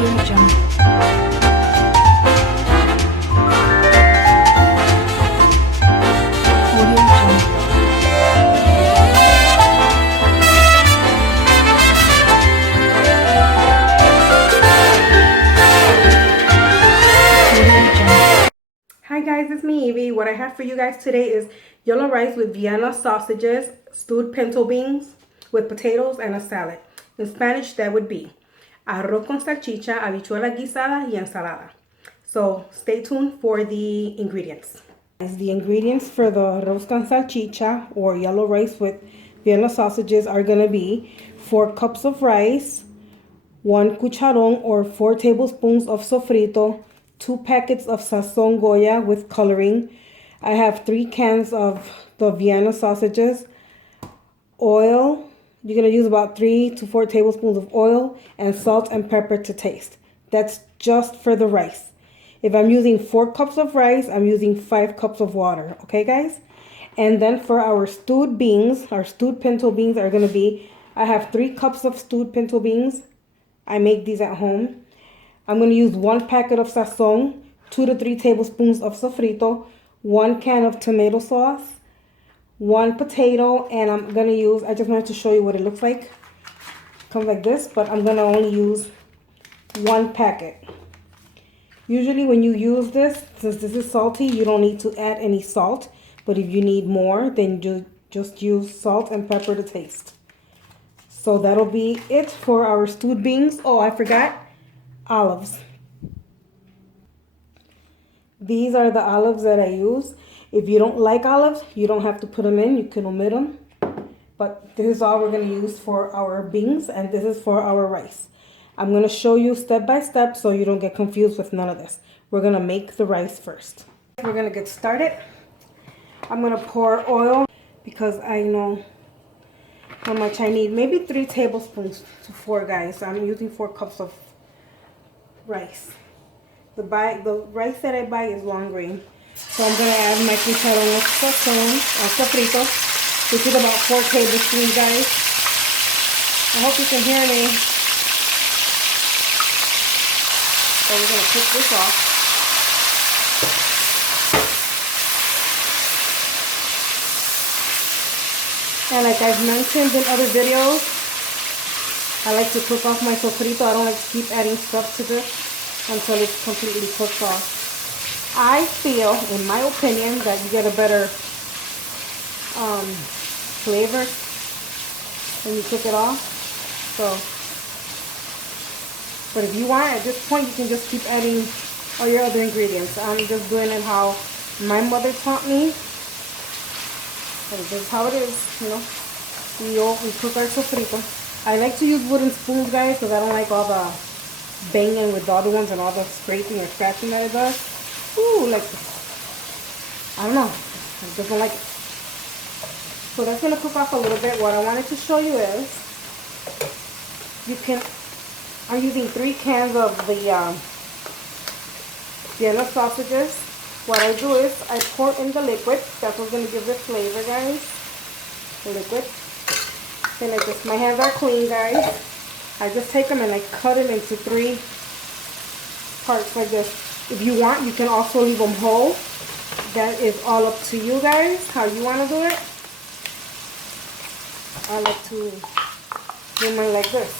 Hi guys, it's me Evie. What I have for you guys today is yellow rice with Vienna sausages, stewed pinto beans with potatoes, and a salad. In Spanish, that would be arroz con salchicha, habichuela guisada, y ensalada. So stay tuned for the ingredients. The ingredients for the arroz con salchicha or yellow rice with Vienna sausages are going to be 4 cups of rice, 1 cucharon or 4 tablespoons of sofrito, 2 packets of SAZON Goya with coloring. I have 3 cans of the Vienna sausages, oil. You're going to use about 3 to 4 tablespoons of oil, and salt and pepper to taste. That's just for the rice. If I'm using 4 cups of rice, I'm using 5 cups of water. Okay, guys? And then for our stewed beans, our stewed pinto beans are going to be, I have 3 cups of stewed pinto beans. I make these at home. I'm going to use 1 packet of SAZON, 2 to 3 tablespoons of sofrito, 1 can of tomato sauce, 1 potato, and I'm going to use, I just wanted to show you what it looks like. It comes like this, but I'm going to only use 1 packet. Usually when you use this, since this is salty, you don't need to add any salt. But if you need more, then just use salt and pepper to taste. So that'll be it for our stewed beans. Oh, I forgot. Olives. These are the olives that I use. If you don't like olives, you don't have to put them in. You can omit them. But this is all we're going to use for our beans, and this is for our rice. I'm going to show you step by step so you don't get confused with none of this. We're going to make the rice first. We're going to get started. I'm going to pour oil because I know how much I need. Maybe 3 tablespoons to 4, guys. So I'm using 4 cups of rice. The rice that I buy is long grain. So I'm going to add my cucharon of sofrito, which is about 4 tablespoons, guys. I hope you can hear me. So we're going to cook this off. And like I've mentioned in other videos, I like to cook off my sofrito. I don't like to keep adding stuff to this until it's completely cooked off. I feel, in my opinion, that you get a better flavor when you cook it off. So, but if you want, at this point, you can just keep adding all your other ingredients. I'm just doing it how my mother taught me. And this is how it is, you know. We cook our sofrito. I like to use wooden spoons, guys, because I don't like all the banging with the other ones and all the scraping or scratching that it does. Ooh, like, I don't know. I just don't like it. So that's going to cook off a little bit. What I wanted to show you is, I'm using 3 cans of the Vienna sausages. What I do is I pour in the liquid. That's what's going to give the flavor, guys. The liquid. Then my hands are clean, guys. I just take them and I cut them into 3 parts like this. If you want, you can also leave them whole. That is all up to you guys, how you want to do it. I like to do mine like this.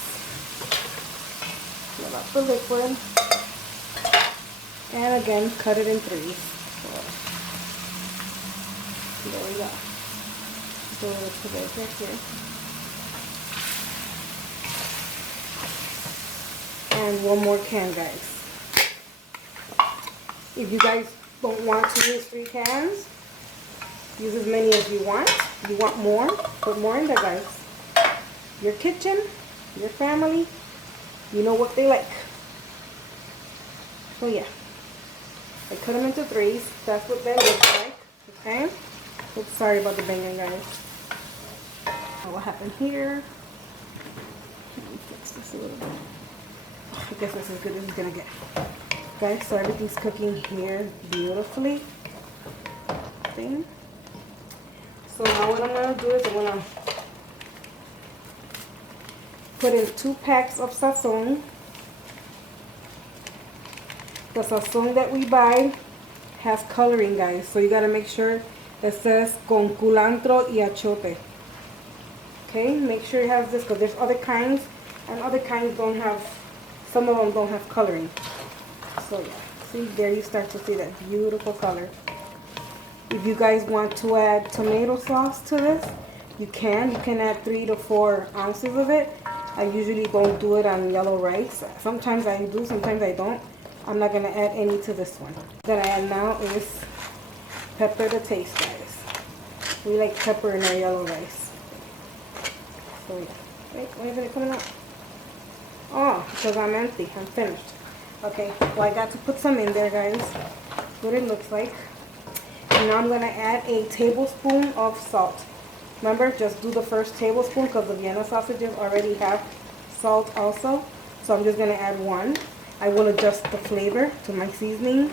Fill up the liquid. And again, cut it in 3s. There we go. So let's put it right here. And 1 more can, guys. If you guys don't want to use 3 cans, use as many as you want. If you want more, put more in there, guys. Your kitchen, your family, you know what they like. So yeah. I cut them into 3s. That's what that looks like. Okay? Oops, sorry about the banging, guys. What happened here? Let me fix this a little bit. I guess that's as good as it's gonna get. Okay, so everything's cooking here beautifully. Okay. So now what I'm gonna do is I'm gonna put in 2 packs of SAZON. The SAZON that we buy has coloring, guys, so you gotta make sure it says con culantro y achote. Okay, make sure it has this, because there's other kinds, and other kinds don't have, some of them don't have coloring. So yeah, see, there you start to see that beautiful color. If you guys want to add tomato sauce to this, you can add 3 to 4 ounces of it. I usually don't do it on yellow rice. Sometimes I do, sometimes I don't. I'm not going to add any to this one. What I'm going to add now is pepper to taste, guys. We like pepper in our yellow rice. So yeah. Wait, why isn't it coming out? Oh, because I'm empty. I'm finished. Okay, well, I got to put some in there, guys. What it looks like. And now I'm going to add a tablespoon of salt. Remember, just do the first tablespoon because the Vienna sausages already have salt also. So I'm just going to add 1. I will adjust the flavor to my seasoning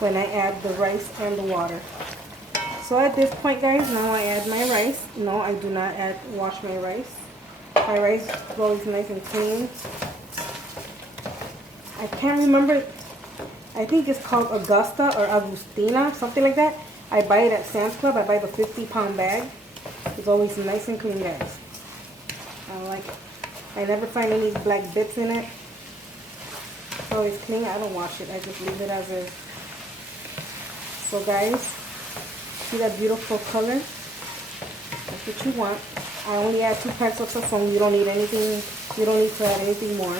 when I add the rice and the water. So at this point, guys, now I add my rice. No, I do not wash my rice. My rice is always nice and clean. I can't remember. I think it's called Augusta or Agustina, something like that. I buy it at Sam's Club. I buy the 50-pound bag. It's always nice and clean, guys. I like it. I never find any black bits in it. It's always clean. I don't wash it. I just leave it as is. So, guys, see that beautiful color? That's what you want. I only add 2 parts of SAZON. You don't need anything. You don't need to add anything more.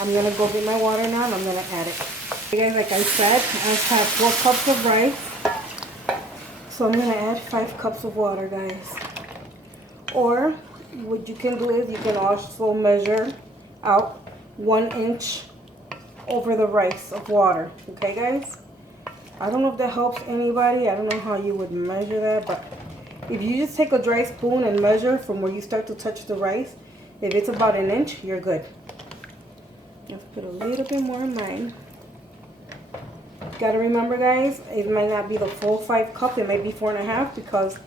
I'm gonna go get my water now, and I'm gonna add it. Okay, guys, like I said, I have 4 cups of rice. So I'm going to add 5 cups of water, guys. Or what you can do is you can also measure out 1 inch over the rice of water. Okay, guys? I don't know if that helps anybody. I don't know how you would measure that. But if you just take a dry spoon and measure from where you start to touch the rice, if it's about 1 inch, you're good. Let's put a little bit more in mine. Gotta remember, guys, it might not be the full 5 cups. It might be 4.5 because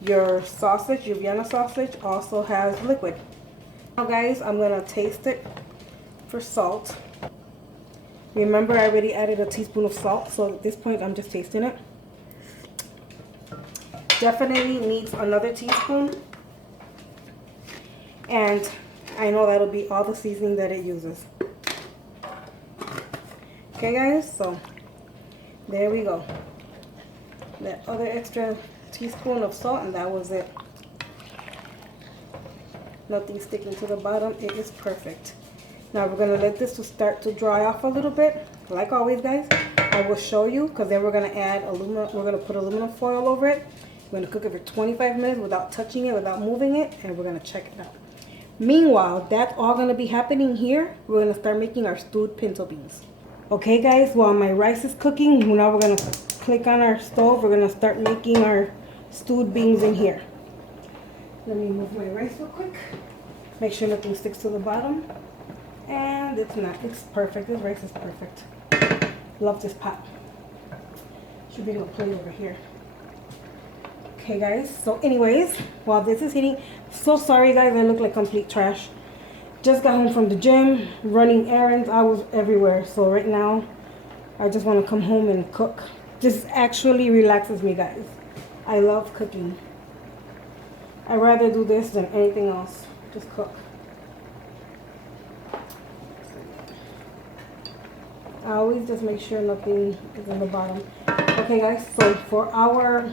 your sausage, your Vienna sausage, also has liquid. Now, guys, I'm gonna taste it for salt. Remember, I already added a teaspoon of salt, so at this point, I'm just tasting it. Definitely needs another teaspoon. And I know that'll be all the seasoning that it uses. Okay, guys, so there we go. That other extra teaspoon of salt, and that was it. Nothing sticking to the bottom. It is perfect. Now we're gonna let this start to dry off a little bit. Like always, guys, I will show you, because then we're gonna add aluminum. We're gonna put aluminum foil over it. We're gonna cook it for 25 minutes without touching it, without moving it, and we're gonna check it out. Meanwhile, that's all gonna be happening here. We're gonna start making our stewed pinto beans. Okay, guys, while my rice is cooking, now we're gonna click on our stove. We're gonna start making our stewed beans in here. Let me move my rice real quick. Make sure nothing sticks to the bottom. And it's not. It's perfect. This rice is perfect. Love this pot. Should bring a plate over here. Okay, guys. So anyways, while this is heating, so sorry, guys, I look like complete trash. Just got home from the gym, running errands. I was everywhere. So right now, I just want to come home and cook. This actually relaxes me, guys. I love cooking. I'd rather do this than anything else. Just cook. I always just make sure nothing is in the bottom. Okay, guys, so for our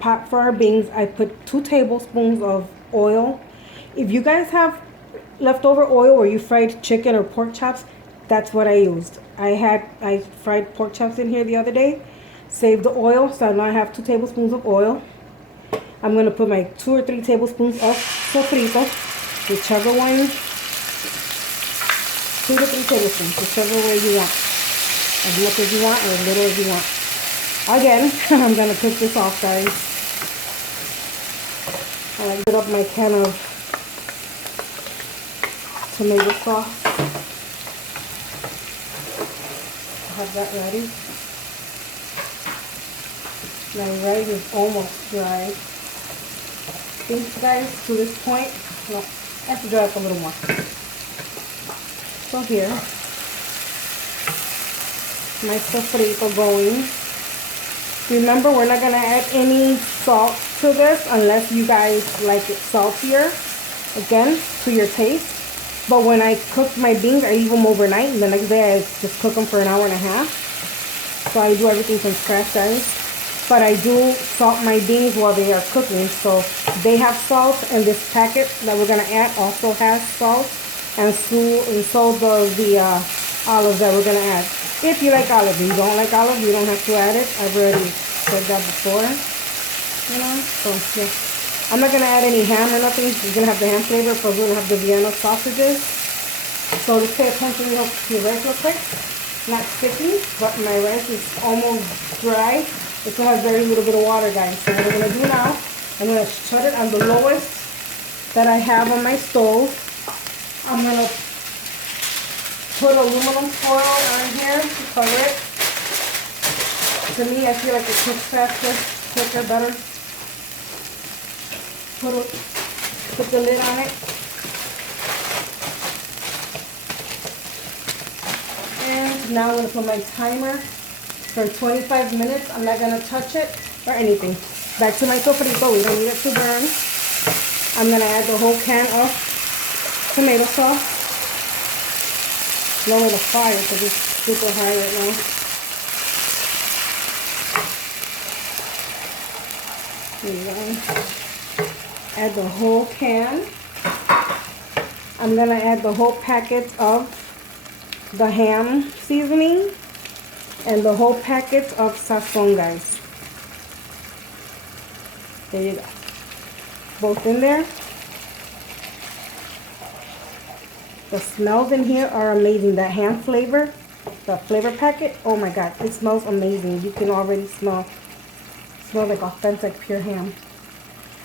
pot for our beans, I put 2 tablespoons of oil. If you guys have leftover oil or you fried chicken or pork chops, that's what I used. I fried pork chops in here the other day. Saved the oil, so now I have 2 tablespoons of oil. I'm going to put my 2 or 3 tablespoons of sofrito, whichever one. 2 to 3 tablespoons, whichever way you want. As much as you want or as little as you want. Again, I'm going to cook this off, guys. I like to put up my can of tomato sauce. I have that ready. My rice is almost dry. I think, guys, to this point, no, I have to dry up a little more. So here, my sofrito going. Remember, we're not going to add any salt to this unless you guys like it saltier, again, to your taste. But when I cook my beans, I leave them overnight, and the next day I just cook them for an hour and a half. So I do everything from scratch, guys. But I do salt my beans while they are cooking. So they have salt, and this packet that we're going to add also has salt. And so does the olives that we're going to add. If you like olives. If you don't like olives, you don't have to add it. I've already said that before. You know, so yeah. I'm not going to add any ham or nothing. You're going to have the ham flavor, but we're going to have the Vienna sausages. So let's pay attention to your rice real quick. Not sticky, but my rice is almost dry. It still has very little bit of water, guys. So what I'm going to do now, I'm going to shut it on the lowest that I have on my stove. I'm going to put aluminum foil on here to cover it. To me, I feel like it cooks faster, quicker, better. Put the lid on it. And now I'm going to put my timer for 25 minutes. I'm not going to touch it or anything. Back to my sofrito. We don't need it to burn. I'm going to add the whole can of tomato sauce. Lower the fire because it's super high right now. There you go. Add the whole can. I'm going to add the whole packet of the ham seasoning and the whole packet of SAZON, guys. There you go. Both in there. The smells in here are amazing. That ham flavor, the flavor packet, oh my god, it smells amazing. You can already smell like authentic pure ham.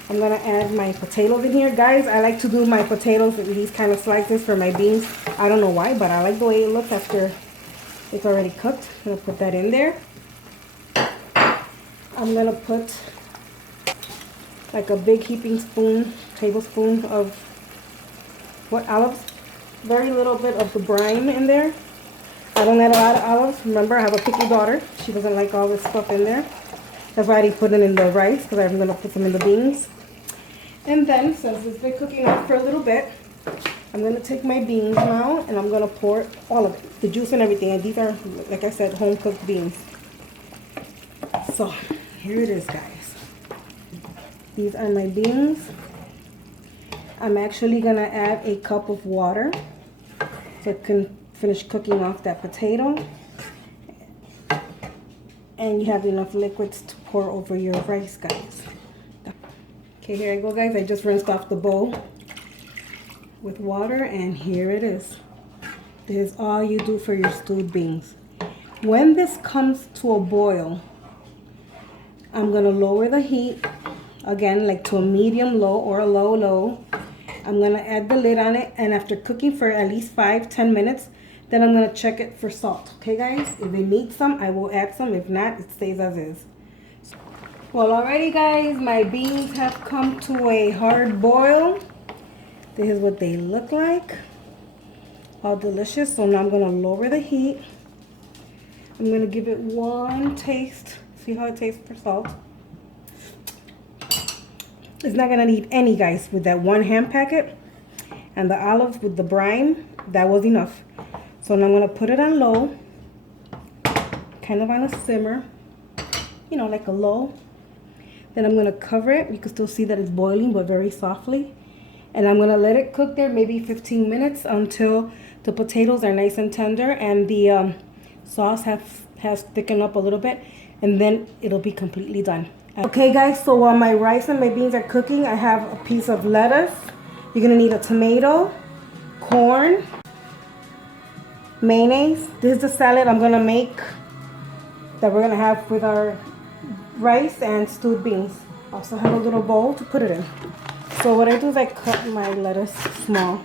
I'm gonna add my potatoes in here. Guys, I like to do my potatoes in these kind of slices for my beans. I don't know why, but I like the way it looks after it's already cooked. I'm gonna put that in there. I'm gonna put like a big heaping tablespoon of olives. Very little bit of the brine in there. I don't add a lot of olives. Remember, I have a picky daughter. She doesn't like all this stuff in there. That's why I didn't put it in the rice, because I'm going to put some in the beans. And then, since it's been cooking up for a little bit, I'm going to take my beans now, and I'm going to pour all of it, the juice and everything. And these are, like I said, home-cooked beans. So, here it is, guys. These are my beans. I'm actually going to add a cup of water so it can finish cooking off that potato. And you have enough liquids to pour over your rice, guys. Okay, here I go, guys. I just rinsed off the bowl with water, and here it is. This is all you do for your stewed beans. When this comes to a boil, I'm going to lower the heat, again, like to a medium low or a low. I'm going to add the lid on it, and after cooking for at least 5-10 minutes, then I'm going to check it for salt. Okay, guys? If it needs some, I will add some. If not, it stays as is. Well, alrighty, guys. My beans have come to a hard boil. This is what they look like. All delicious. So now I'm going to lower the heat. I'm going to give it one taste. See how it tastes for salt. It's not going to need any, guys. With that one ham packet and the olives with the brine, that was enough. So now I'm going to put it on low, kind of on a simmer, you know, like a low. Then I'm going to cover it. You can still see that it's boiling, but very softly. And I'm going to let it cook there maybe 15 minutes until the potatoes are nice and tender and the sauce has thickened up a little bit. And then it'll be completely done. Okay, guys, so while my rice and my beans are cooking, I have a piece of lettuce. You're going to need a tomato, corn, mayonnaise. This is the salad I'm gonna make that we're gonna have with our rice and stewed beans. Also have a little bowl to put it in. So what I do is I cut my lettuce small.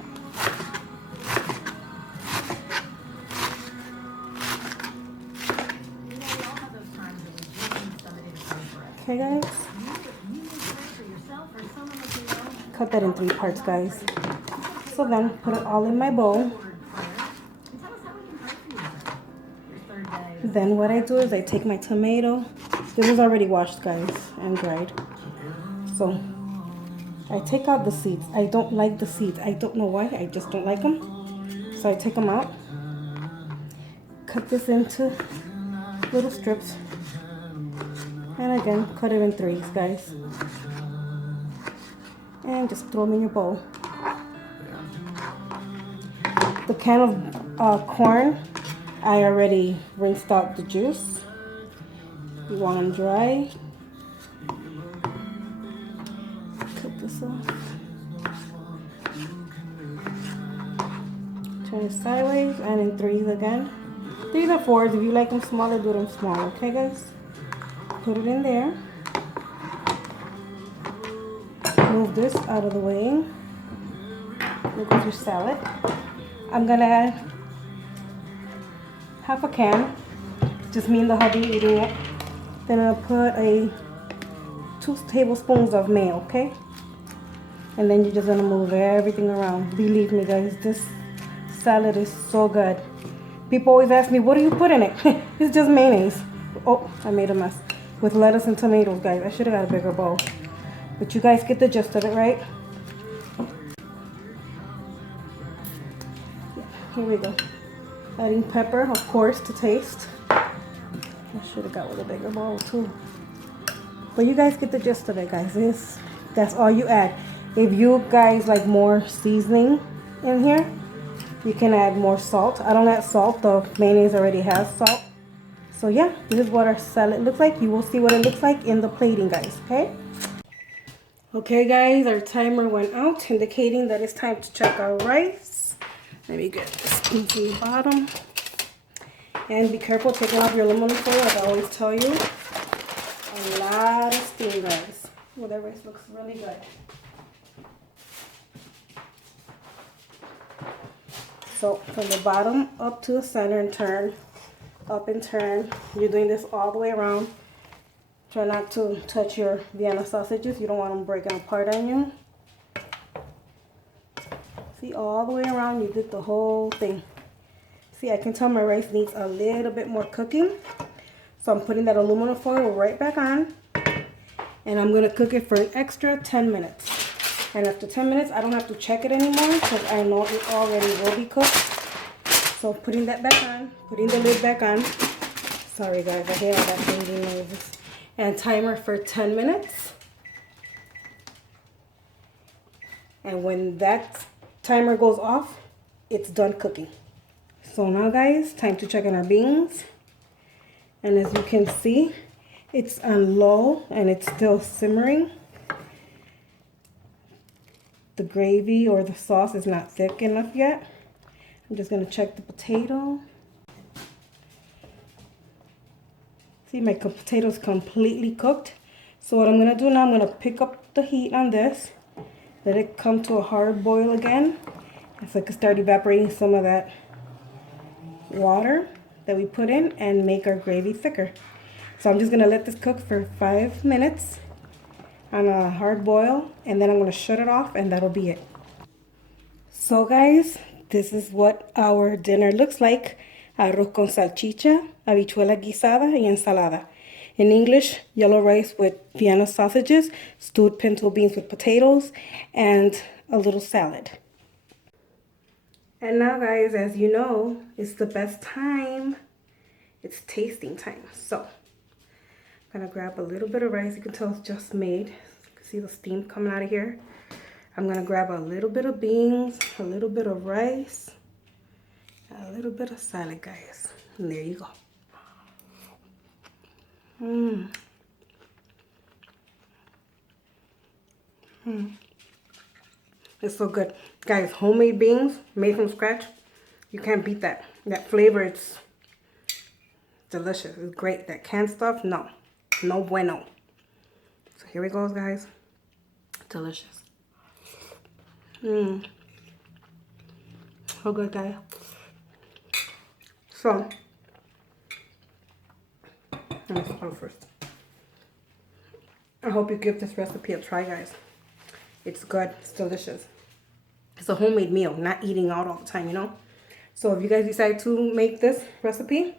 Okay, guys. Cut that in 3 parts, guys. So then put it all in my bowl. Then what I do is I take my tomato. This is already washed, guys, and dried. So I take out the seeds. I don't like the seeds. I don't know why. I just don't like them. So I take them out. Cut this into little strips. And again, cut it in threes, guys. And just throw them in your bowl. The can of corn, I already rinsed out the juice. You want them dry. Cut this off. Turn it sideways and in threes again. Threes or fours. If you like them smaller, do them smaller. Okay, guys? Put it in there. Move this out of the way. Look at your salad. I'm gonna add half a can. Just me and the hubby eating it. Then I'll put 2 tablespoons of mayo, okay? And then you're just gonna move everything around. Believe me, guys, this salad is so good. People always ask me, what do you put in it? It's just mayonnaise. Oh, I made a mess. With lettuce and tomatoes, guys. I should have got a bigger bowl. But you guys get the gist of it, right? Here we go. Adding pepper, of course, to taste. I should have got with a bigger bowl too. But you guys get the gist of it, guys. That's all you add. If you guys like more seasoning in here, you can add more salt. I don't add salt. The mayonnaise already has salt. So yeah, this is what our salad looks like. You will see what it looks like in the plating, guys, okay? Okay, guys, our timer went out, indicating that it's time to check our rice. Let me get this from the bottom. And be careful taking off your aluminum foil, like I always tell you. A lot of steam, guys. Well, that rice looks really good. So from the bottom up to the center and turn, up and turn. You're doing this all the way around. Try not to touch your Vienna sausages. You don't want them breaking apart on you. See, all the way around, you did the whole thing. See, I can tell my rice needs a little bit more cooking. So I'm putting that aluminum foil right back on. And I'm going to cook it for an extra 10 minutes. And after 10 minutes, I don't have to check it anymore because I know it already will be cooked. So putting that back on, putting the lid back on. Sorry guys, I hear all that changing noises. And timer for 10 minutes. And when that timer goes off, it's done cooking. So now guys, time to check on our beans. And as you can see, it's on low and it's still simmering. The gravy or the sauce is not thick enough yet. I'm just going to check the potato. See, my potato's completely cooked. So what I'm going to do now, I'm going to pick up the heat on this. Let it come to a hard boil again. So I can start evaporating some of that water that we put in and make our gravy thicker. So I'm just going to let this cook for 5 minutes on a hard boil, and then I'm going to shut it off and that'll be it. So guys, this is what our dinner looks like. Arroz con salchicha, habichuela guisada, y ensalada. In English, yellow rice with Vienna sausages, stewed pinto beans with potatoes, and a little salad. And now guys, as you know, it's the best time. It's tasting time. So I'm going to grab a little bit of rice. You can tell it's just made. You can see the steam coming out of here. I'm going to grab a little bit of beans, a little bit of rice, a little bit of salad, guys. And there you go. It's so good. Guys, homemade beans made from scratch. You can't beat that. That flavor, it's delicious. It's great. That canned stuff, no. No bueno. So here we go, guys. Delicious. So good, guys. So, let's go first. I hope you give this recipe a try, guys. It's good. It's delicious. It's a homemade meal, not eating out all the time, you know. So if you guys decide to make this recipe,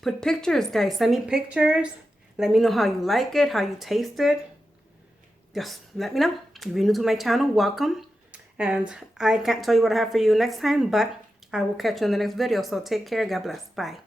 Put pictures, guys. Send me pictures. Let me know how you like it, how you taste it. Just let me know. If you're new to my channel, welcome. And I can't tell you what I have for you next time, but I will catch you in the next video. So take care. God bless. Bye.